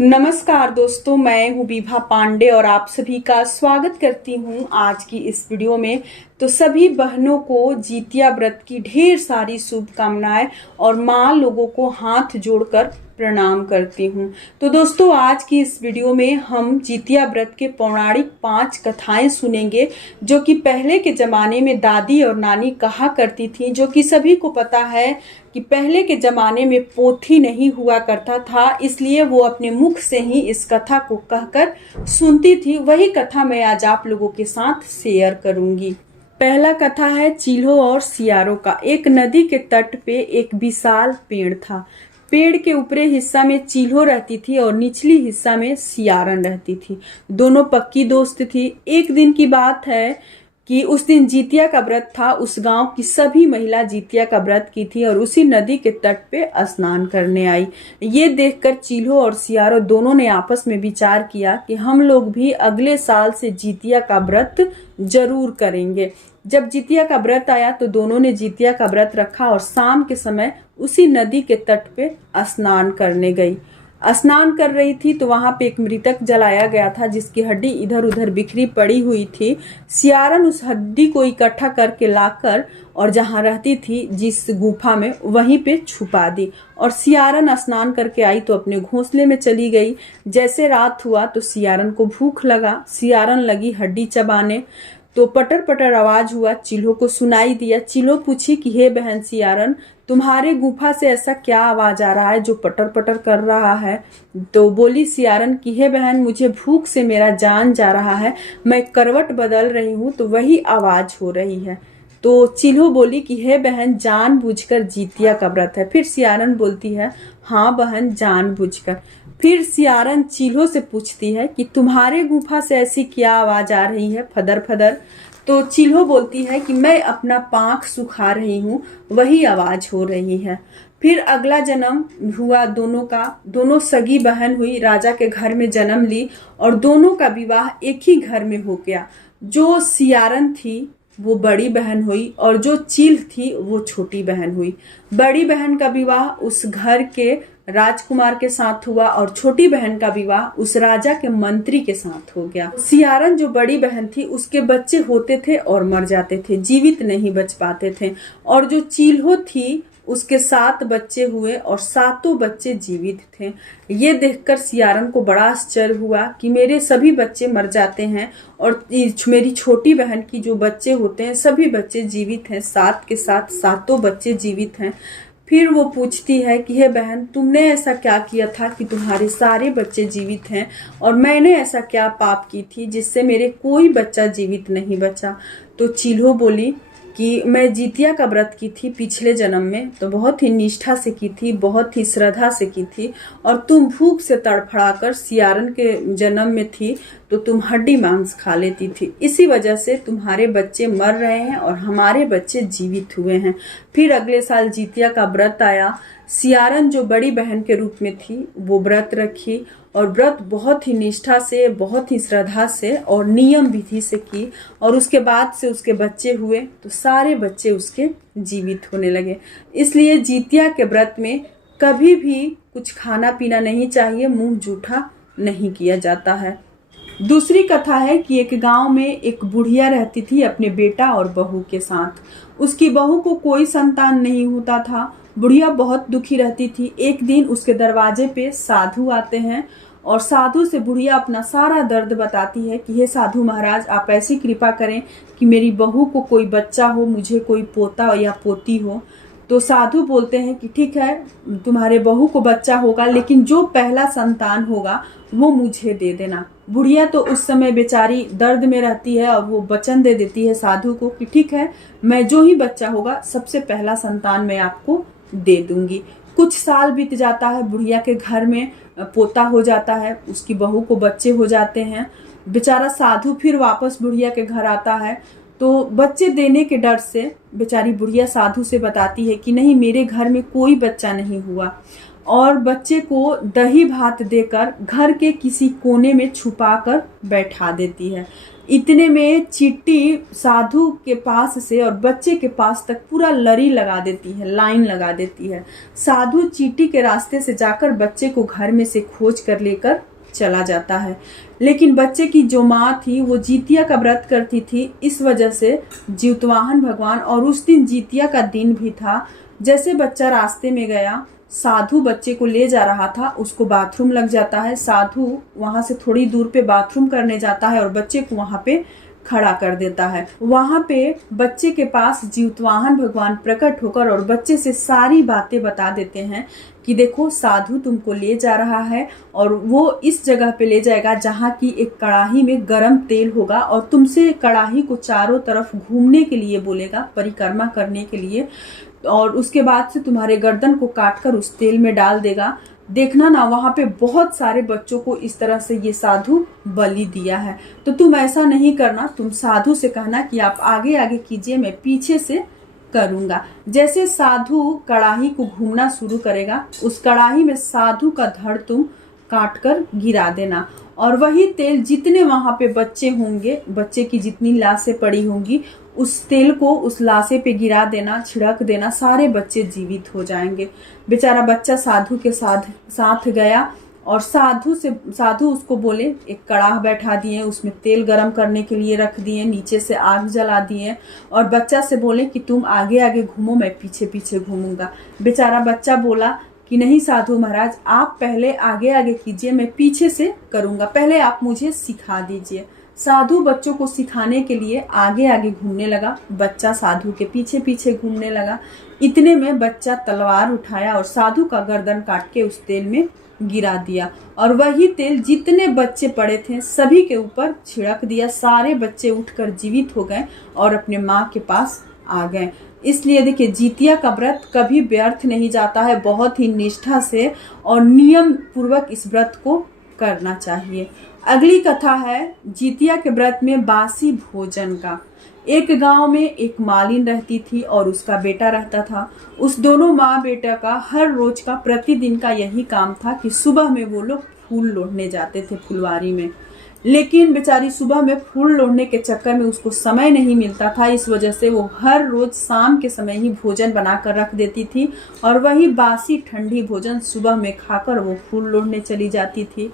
नमस्कार दोस्तों, मैं हूँ विभा पांडे और आप सभी का स्वागत करती हूँ आज की इस वीडियो में। तो सभी बहनों को जितिया व्रत की ढेर सारी शुभकामनाएं और माँ लोगों को हाथ जोड़कर प्रणाम करती हूँ। तो दोस्तों, आज की इस वीडियो में हम जितिया व्रत के पौराणिक 5 कथाएं सुनेंगे जो कि पहले के ज़माने में दादी और नानी कहा करती थी। जो कि सभी को पता है कि पहले के ज़माने में पोथी नहीं हुआ करता था, इसलिए वो अपने मुख से ही इस कथा को कहकर सुनती थी। वही कथा मैं आज आप लोगों के साथ शेयर करूंगी। पहला कथा है चील्हो और सियारों का। एक नदी के तट पे एक विशाल पेड़ था। पेड़ के ऊपरी हिस्सा में चील्हो रहती थी और निचली हिस्सा में सियारन रहती थी। दोनों पक्की दोस्त थी। एक दिन की बात है कि उस दिन जितिया का व्रत था। उस गांव की सभी महिला जितिया का व्रत की थी और उसी नदी के तट पे स्नान करने आई। ये देखकर चील्हो और सियारो दोनों ने आपस में विचार किया कि हम लोग भी अगले साल से जितिया का व्रत जरूर करेंगे। जब जितिया का व्रत आया तो दोनों ने जितिया का व्रत रखा और शाम के समय उसी नदी के तट पे स्नान करने गई। स्नान कर रही थी तो वहां पे एक मृतक जलाया गया था जिसकी हड्डी इधर उधर बिखरी पड़ी हुई थी। सियारन उस हड्डी को इकट्ठा करके लाकर और जहां रहती थी जिस गुफा में, वहीं पे छुपा दी। और सियारन स्नान करके आई तो अपने घोंसले में चली गई। जैसे रात हुआ तो सियारन को भूख लगा। सियारन लगी हड्डी चबाने तो पटर पटर आवाज हुआ। चिल्हो को सुनाई दिया। चिल्हो पूछी कि हे बहन सियारन, तुम्हारे गुफा से ऐसा क्या आवाज आ रहा है जो पटर पटर कर रहा है? तो बोली सियारन कि हे बहन, मुझे भूख से मेरा जान जा रहा है। मैं करवट बदल रही हूँ तो वही आवाज हो रही है। तो चिल्हो बोली कि हे बहन, जानबूझकर जितिया का व्रत है। फिर सियारन बोलती है हाँ बहन, जानबूझकर। फिर सियारन चिल्हो से पूछती है कि तुम्हारे गुफा से ऐसी क्या आवाज आ रही है, फदर फदर? तो चिल्हो बोलती है कि मैं अपना पांख सुखा रही हूँ, वही आवाज हो रही है। फिर अगला जन्म हुआ दोनों का। दोनों सगी बहन हुई, राजा के घर में जन्म ली और दोनों का विवाह एक ही घर में हो गया। जो सियारन थी वो बड़ी बहन हुई और जो चील्ह थी वो छोटी बहन हुई। बड़ी बहन का विवाह उस घर के राजकुमार के साथ हुआ और छोटी बहन का विवाह उस राजा के मंत्री के साथ हो गया। सियारन जो बड़ी बहन थी उसके बच्चे होते थे और मर जाते थे, जीवित नहीं बच पाते थे। और जो चील्हो थी उसके 7 बच्चे हुए और 7 बच्चे जीवित थे। ये देखकर सियारन को बड़ा आश्चर्य हुआ कि मेरे सभी बच्चे मर जाते हैं और मेरी छोटी बहन की जो बच्चे होते हैं सभी बच्चे जीवित हैं। 7 के साथ 7 बच्चे जीवित हैं। फिर वो पूछती है कि हे बहन, तुमने ऐसा क्या किया था कि तुम्हारे सारे बच्चे जीवित हैं और मैंने ऐसा क्या पाप की थी जिससे मेरे कोई बच्चा जीवित नहीं बचा? तो चिल्हो बोली कि मैं जितिया का व्रत की थी पिछले जन्म में, तो बहुत ही निष्ठा से की थी, बहुत ही श्रद्धा से की थी। और तुम भूख से तड़फड़ाकर सियारन के जन्म में थी तो तुम हड्डी मांस खा लेती थी। इसी वजह से तुम्हारे बच्चे मर रहे हैं और हमारे बच्चे जीवित हुए हैं। फिर अगले साल जितिया का व्रत आया। सियारन जो बड़ी बहन के रूप में थी वो व्रत रखी और व्रत बहुत ही निष्ठा से, बहुत ही श्रद्धा से और नियम विधि से की। और उसके बाद से उसके बच्चे हुए तो सारे बच्चे उसके जीवित होने लगे। इसलिए जितिया के व्रत में कभी भी कुछ खाना पीना नहीं चाहिए, मुंह जूठा नहीं किया जाता है। दूसरी कथा है कि एक गांव में एक बुढ़िया रहती थी अपने बेटा और बहू के साथ। उसकी बहू को कोई संतान नहीं होता था। बुढ़िया बहुत दुखी रहती थी। एक दिन उसके दरवाजे पे साधु आते हैं और साधु से बुढ़िया अपना सारा दर्द बताती है कि हे साधु महाराज, आप ऐसी कृपा करें कि मेरी बहू को कोई बच्चा हो, मुझे कोई पोता या पोती हो। तो साधु बोलते हैं कि ठीक है, तुम्हारे बहू को बच्चा होगा, लेकिन जो पहला संतान होगा वो मुझे दे देना। बुढ़िया तो उस समय बेचारी दर्द में रहती है और वो वचन दे देती है साधु को कि ठीक है, मैं जो ही बच्चा होगा सबसे पहला संतान मैं आपको दे दूंगी। कुछ साल बीत जाता है, बुढ़िया के घर में पोता हो जाता है, उसकी बहू को बच्चे हो जाते हैं। बेचारा साधु फिर वापस बुढ़िया के घर आता है तो बच्चे देने के डर से बेचारी बुढ़िया साधु से बताती है कि नहीं, मेरे घर में कोई बच्चा नहीं हुआ। और बच्चे को दही भात देकर घर के किसी कोने में छुपा कर बैठा देती है। इतने में चींटी साधु के पास से और बच्चे के पास तक पूरा लड़ी लगा देती है, लाइन लगा देती है। साधु चींटी के रास्ते से जाकर बच्चे को घर में से खोज कर लेकर चला जाता है। लेकिन बच्चे की जो माँ थी वो जितिया का व्रत करती थी, इस वजह से जीतवाहन भगवान, और उस दिन जितिया का दिन भी था। जैसे बच्चा रास्ते में गया, साधु बच्चे को ले जा रहा था, उसको बाथरूम लग जाता है। साधु वहां से थोड़ी दूर पे बाथरूम करने जाता है और बच्चे को वहां पे खड़ा कर देता है। वहां पे बच्चे के पास जीतवाहन भगवान प्रकट होकर और बच्चे से सारी बातें बता देते हैं कि देखो साधु तुमको ले जा रहा है और वो इस जगह पे ले जाएगा जहाँ की एक कड़ाही में गरम तेल होगा और तुमसे कड़ाही को चारों तरफ घूमने के लिए बोलेगा, परिक्रमा करने के लिए, और उसके बाद से तुम्हारे गर्दन को काटकर उस तेल में डाल देगा। देखना ना, वहां पे बहुत सारे बच्चों को इस तरह से ये साधु बलि दिया है। तो तुम ऐसा नहीं करना, तुम साधु से कहना कि आप आगे आगे कीजिए, मैं पीछे से करूंगा। जैसे साधु कड़ाही को घूमना शुरू करेगा, उस कड़ाही में साधु का धड़ तुम काट कर गिरा देना और वही तेल जितने वहां पे बच्चे होंगे, बच्चे की जितनी लाशें पड़ी होंगी, उस तेल को उस लाशे पे गिरा देना, छिड़क देना, सारे बच्चे जीवित हो जाएंगे। बेचारा बच्चा साधु के साथ गया और साधु उसको बोले, एक कड़ाह बैठा दिए, उसमें तेल गरम करने के लिए रख दिए, नीचे से आग जला दिए और बच्चा से बोले कि तुम आगे आगे घूमो, मैं पीछे पीछे घूमूंगा। बेचारा बच्चा बोला कि नहीं साधु महाराज, आप पहले आगे आगे कीजिए, मैं पीछे से करूंगा, पहले आप मुझे सिखा दीजिए। साधु बच्चों को सिखाने के लिए आगे आगे घूमने लगा, बच्चा साधु के पीछे पीछे घूमने लगा। इतने में बच्चा तलवार उठाया और साधु का गर्दन काट के उस तेल में गिरा दिया और वही तेल जितने बच्चे पड़े थे सभी के ऊपर छिड़क दिया। सारे बच्चे उठकर जीवित हो गए और अपने माँ के पास आ गए। इसलिए देखिए, जितिया का व्रत कभी व्यर्थ नहीं जाता है, बहुत ही निष्ठा से और नियम पूर्वक इस व्रत को करना चाहिए। अगली कथा है जितिया के व्रत में बासी भोजन का। एक गांव में एक मालिन रहती थी और उसका बेटा रहता था। उस दोनों माँ बेटा का हर रोज का प्रतिदिन का यही काम था कि सुबह में वो लोग फूल लोढ़ने जाते थे फुलवारी में। लेकिन बेचारी सुबह में फूल लोढ़ने के चक्कर में उसको समय नहीं मिलता था, इस वजह से वो हर रोज शाम के समय ही भोजन बनाकर रख देती थी और वही बासी ठंडी भोजन सुबह में खाकर वो फूल लोढ़ने चली जाती थी।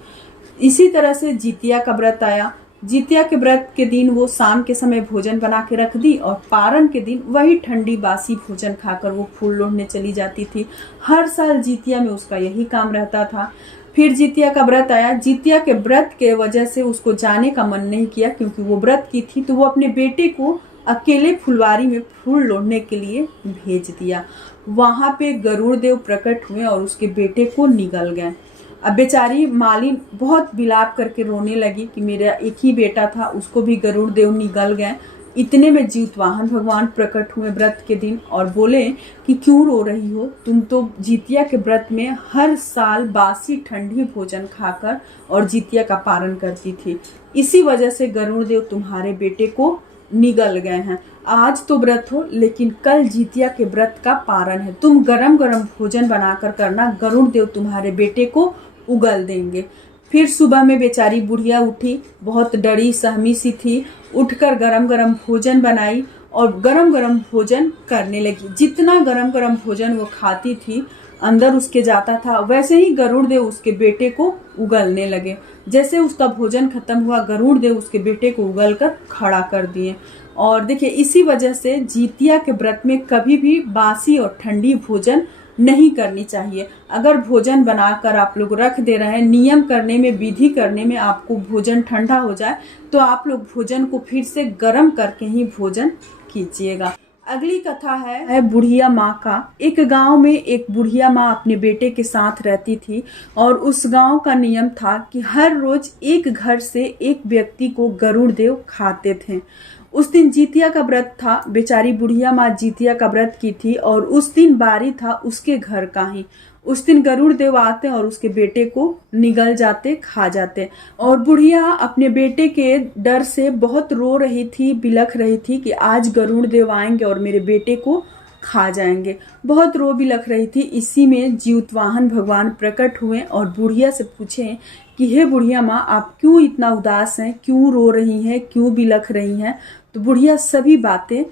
इसी तरह से जितिया का व्रत आया। जितिया के व्रत के दिन वो शाम के समय भोजन बना के रख दी और पारण के दिन वही ठंडी बासी भोजन खाकर वो फूल लोढ़ने चली जाती थी। हर साल जितिया में उसका यही काम रहता था। फिर जितिया का व्रत आया। जितिया के व्रत के वजह से उसको जाने का मन नहीं किया, क्योंकि वो व्रत की थी, तो वो अपने बेटे को अकेले फुलवारी में फूल लोढ़ने के लिए भेज दिया। वहां पे गरुड़ देव प्रकट हुए और उसके बेटे को निगल गए। अब बेचारी मालिन बहुत विलाप करके रोने लगी कि मेरा एक ही बेटा था, उसको भी गरुड़ देव निगल गए। इतने में जीतवाहन भगवान प्रकट हुए व्रत के दिन और बोले कि क्यों रो रही हो, तुम तो जितिया के व्रत में हर साल बासी ठंडी भोजन खाकर और जितिया का पारण करती थी, इसी वजह से गरुड़ देव तुम्हारे बेटे को निगल गए हैं। आज तो व्रत हो, लेकिन कल जितिया के व्रत का पारण है, तुम गरम गरम भोजन बनाकर करना, गरुड़ देव तुम्हारे बेटे को उगल देंगे। फिर सुबह में बेचारी बुढ़िया उठी, बहुत डरी सहमी सी थी, उठकर गरम गरम भोजन बनाई और गरम गरम भोजन करने लगी। जितना गरम गरम भोजन वो खाती थी अंदर उसके जाता था, वैसे ही गरुड़ देव उसके बेटे को उगलने लगे। जैसे उसका भोजन खत्म हुआ, गरुड़ देव उसके बेटे को उगल कर खड़ा कर दिए। और देखिए, इसी वजह से जितिया के व्रत में कभी भी बासी और ठंडी भोजन नहीं करनी चाहिए। अगर भोजन बनाकर आप लोग रख दे रहे हैं, नियम करने में, विधि करने में आपको भोजन ठंडा हो जाए तो आप लोग भोजन को फिर से गर्म करके ही भोजन कीजिएगा। अगली कथा है बुढ़िया माँ का। एक गांव में एक बुढ़िया माँ अपने बेटे के साथ रहती थी और उस गांव का नियम था कि हर रोज एक घर से एक व्यक्ति को गरुड़ देव खाते थे। उस दिन जितिया का व्रत था। बेचारी बुढ़िया माँ जितिया का व्रत की थी और उस दिन बारी था उसके घर का ही। उस दिन गरुड़ देव आते और उसके बेटे को निगल जाते, खा जाते। और बुढ़िया अपने बेटे के डर से बहुत रो रही थी, बिलख रही थी कि आज गरुड़ देव आएंगे और मेरे बेटे को खा जाएंगे। बहुत रो बिलख रही थी। इसी में जीतवाहन भगवान प्रकट हुए और बुढ़िया से पूछे कि हे बुढ़िया माँ, आप क्यों इतना उदास हैं, क्यों रो रही हैं, क्यों बिलख रही हैं। तो बुढ़िया सभी बातें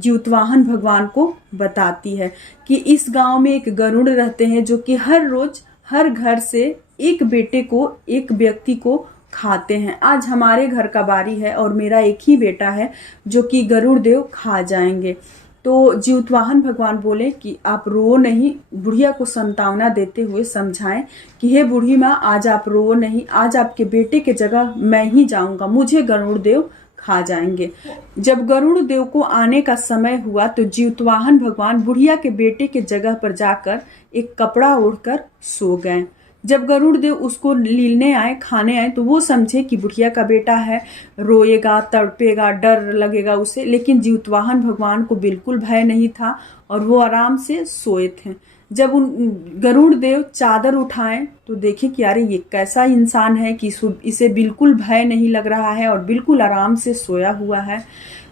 जीतवाहन भगवान को बताती है कि इस गांव में एक गरुड़ रहते हैं जो कि हर रोज हर घर से एक बेटे को, एक व्यक्ति को खाते हैं। आज हमारे घर का बारी है और मेरा एक ही बेटा है जो कि गरुड़ देव खा जाएंगे। तो जीतवाहन भगवान बोले कि आप रो नहीं, बुढ़िया को सांत्वना देते हुए समझाएं कि हे बूढ़ी माँ, आज आप रो नहीं, आज आपके बेटे के जगह मैं ही जाऊंगा, मुझे गरुड़ देव खा जाएंगे। जब गरुड़ देव को आने का समय हुआ तो जीतवाहन भगवान बुढ़िया के बेटे के जगह पर जाकर एक कपड़ा ओढ़कर सो गए। जब गरुड़ देव उसको लीलने आए, खाने आए, तो वो समझे कि बुढ़िया का बेटा है, रोएगा, तड़पेगा, डर लगेगा उसे, लेकिन जीतवाहन भगवान को बिल्कुल भय नहीं था और वो आराम से सोए थे। जब उन गरुड़ देव चादर उठाएं तो देखे कि अरे ये कैसा इंसान है कि इसे बिल्कुल भय नहीं लग रहा है और बिल्कुल आराम से सोया हुआ है।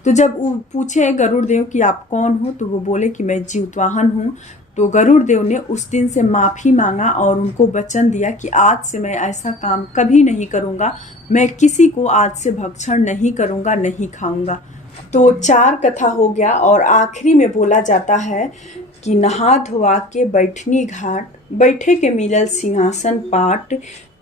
तो जब वो पूछे गरुड़ देव कि आप कौन हो, तो वो बोले कि मैं जीतवाहन हूँ। तो गरुड़ देव ने उस दिन से माफ़ी मांगा और उनको वचन दिया कि आज से मैं ऐसा काम कभी नहीं करूँगा, मैं किसी को आज से भक्षण नहीं करूँगा, नहीं खाऊंगा। तो 4 कथा हो गया और आखिरी में बोला जाता है कि नहा धोवा के बैठनी घाट, बैठे के मिलल सिंहासन पाट,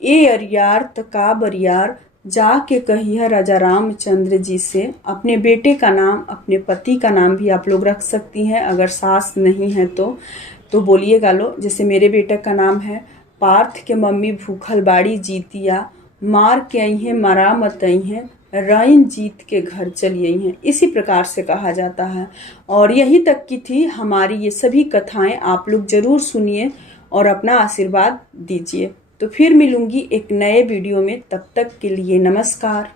ए अरियार तका बरियार, जाके कहिया राजा रामचंद्र जी से। अपने बेटे का नाम, अपने पति का नाम भी आप लोग रख सकती हैं, अगर सास नहीं है तो बोलिएगा लो। जैसे मेरे बेटे का नाम है पार्थ के मम्मी भूखल बाड़ी जीतिया, मार के आई हैं मरा मत आई हैं, राइन जीत के घर चली आई हैं। इसी प्रकार से कहा जाता है। और यहीं तक की थी हमारी ये सभी कथाएं। आप लोग जरूर सुनिए और अपना आशीर्वाद दीजिए। तो फिर मिलूंगी एक नए वीडियो में, तब तक के लिए नमस्कार।